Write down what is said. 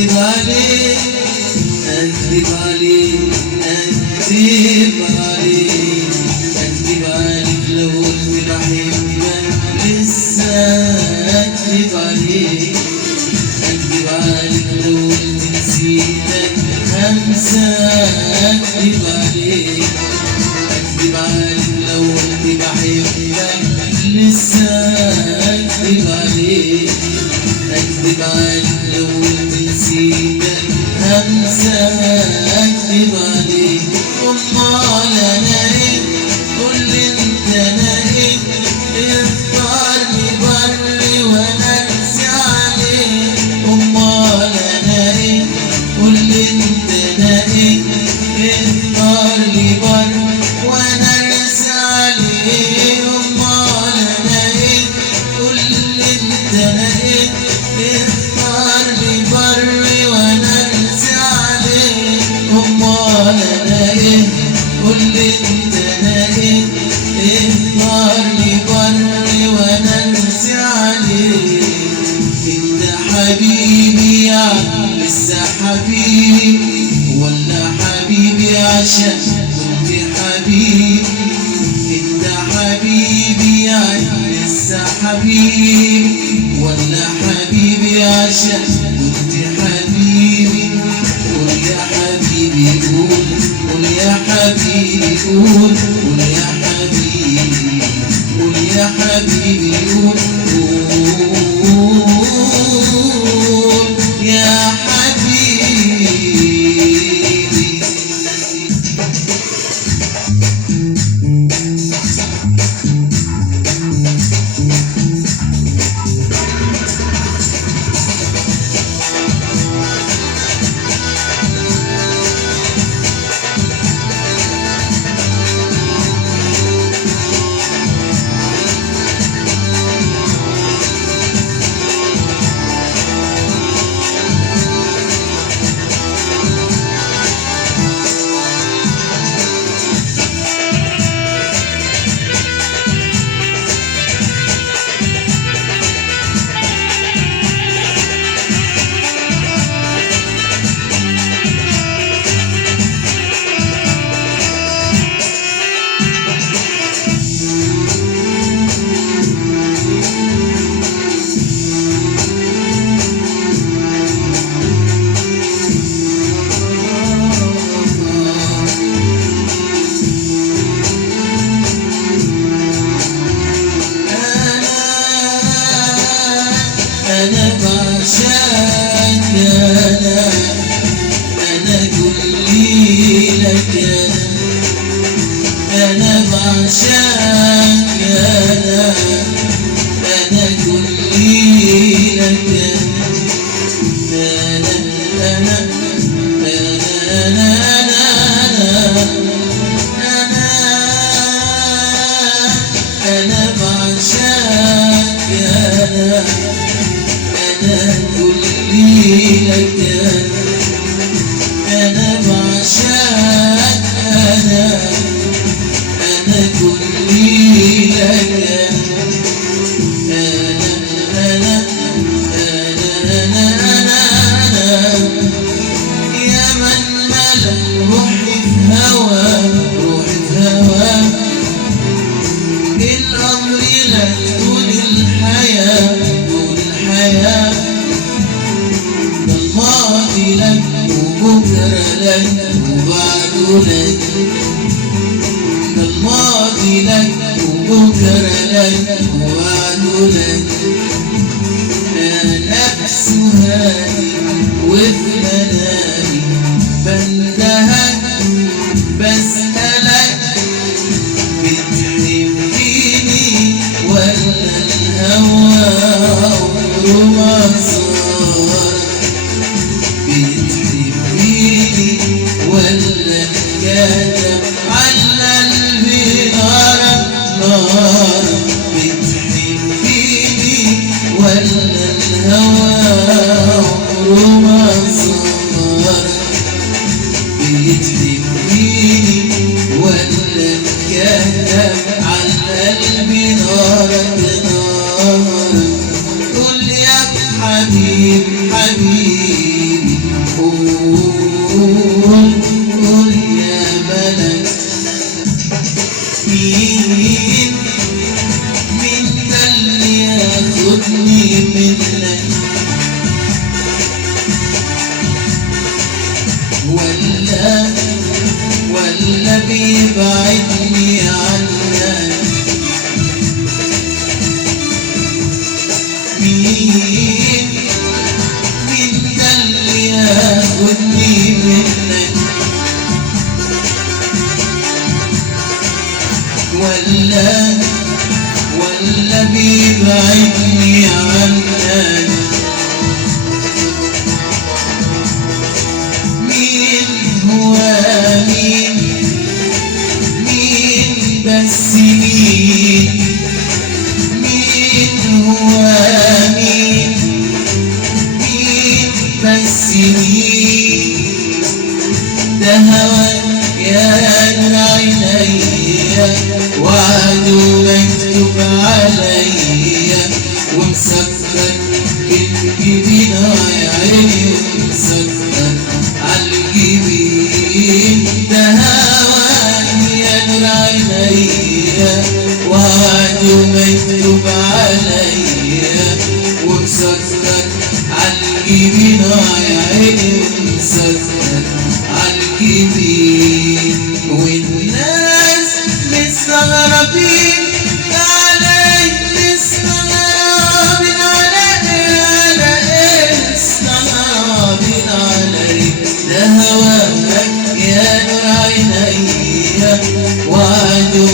أكذب عليك أكذب عليك أكذب عليك أكذب عليك لو قلت بحبك لسه أكذب عليك أكذب عليك لو قلت نسيتك همسة أكذب عليك أكذب عليك لو قلت بحبك لسه أكذب عليك أكذب عليك لو قلت نسيتك همسة أكذب عليك أمال أنا إيه قول أنت أنا إيه اختارني بري وأنا أرسي عليك أمال أنا إيه قول أنت أنا إيه اختارني بري وأنا أرسي عليك أمال أنا إيه قول أنت أنا إيه اختارني بري وأنا أرسي عليك أمال أنا إيه قول أنت أنا إيه اختارني بري وأنا أرسي عليك أنت حبيبي يعني لسه حبيبي ولا حبيبي عشان كنت حبيبي أنت حبيبي يعني لسه حبيبي ولا حبيبي عشان كنت حبيبي قول يا حبيبي قول قول يا حبيبي قول قول يا حبيبي قول يا حبيبي قول قول يا حبيبي أنا بعشقك أنا كلي لك أنا بعشقك أنا كلي لك أنا أنا أنا أنا بعشقك أنا كلي لك أنا بعشقك أنا كلي لك أنا يا من ملك روحي في هواك روحي في هواك الأمر لك طول الحياة طول الحياة ده الماضي لك وبكرة لك وبعده لك ده الماضي لك وبكرة لك وبعده لك أنا بسهادي وفي منامي بندهك بسألك بتحبيني ولا الهوى عمره ما صار بتحبيني ولا كاتب على قلبي نارك نارك بتحبيني ولا الهوى عمره ما صار ولا بيبعدني عنك؟ مين ده اللي ياخدني منك؟ ولا بيبعدني عنك؟ مين هو مين بس مين هو مين بس ده هواك يا نور عينيا، وعده مكتوب عليا ومسكر الجبين يا عيني، ومسكر عالجبين. ده هواك يا نور عينيا، وعده مكتوب عليا ومسكر عالجبين يا عيني، ومسكر عالجبين. والناس مستغربين علي، مستغربين على ايه، مستغربين علي. ده هواك يا نور عينيا، وعده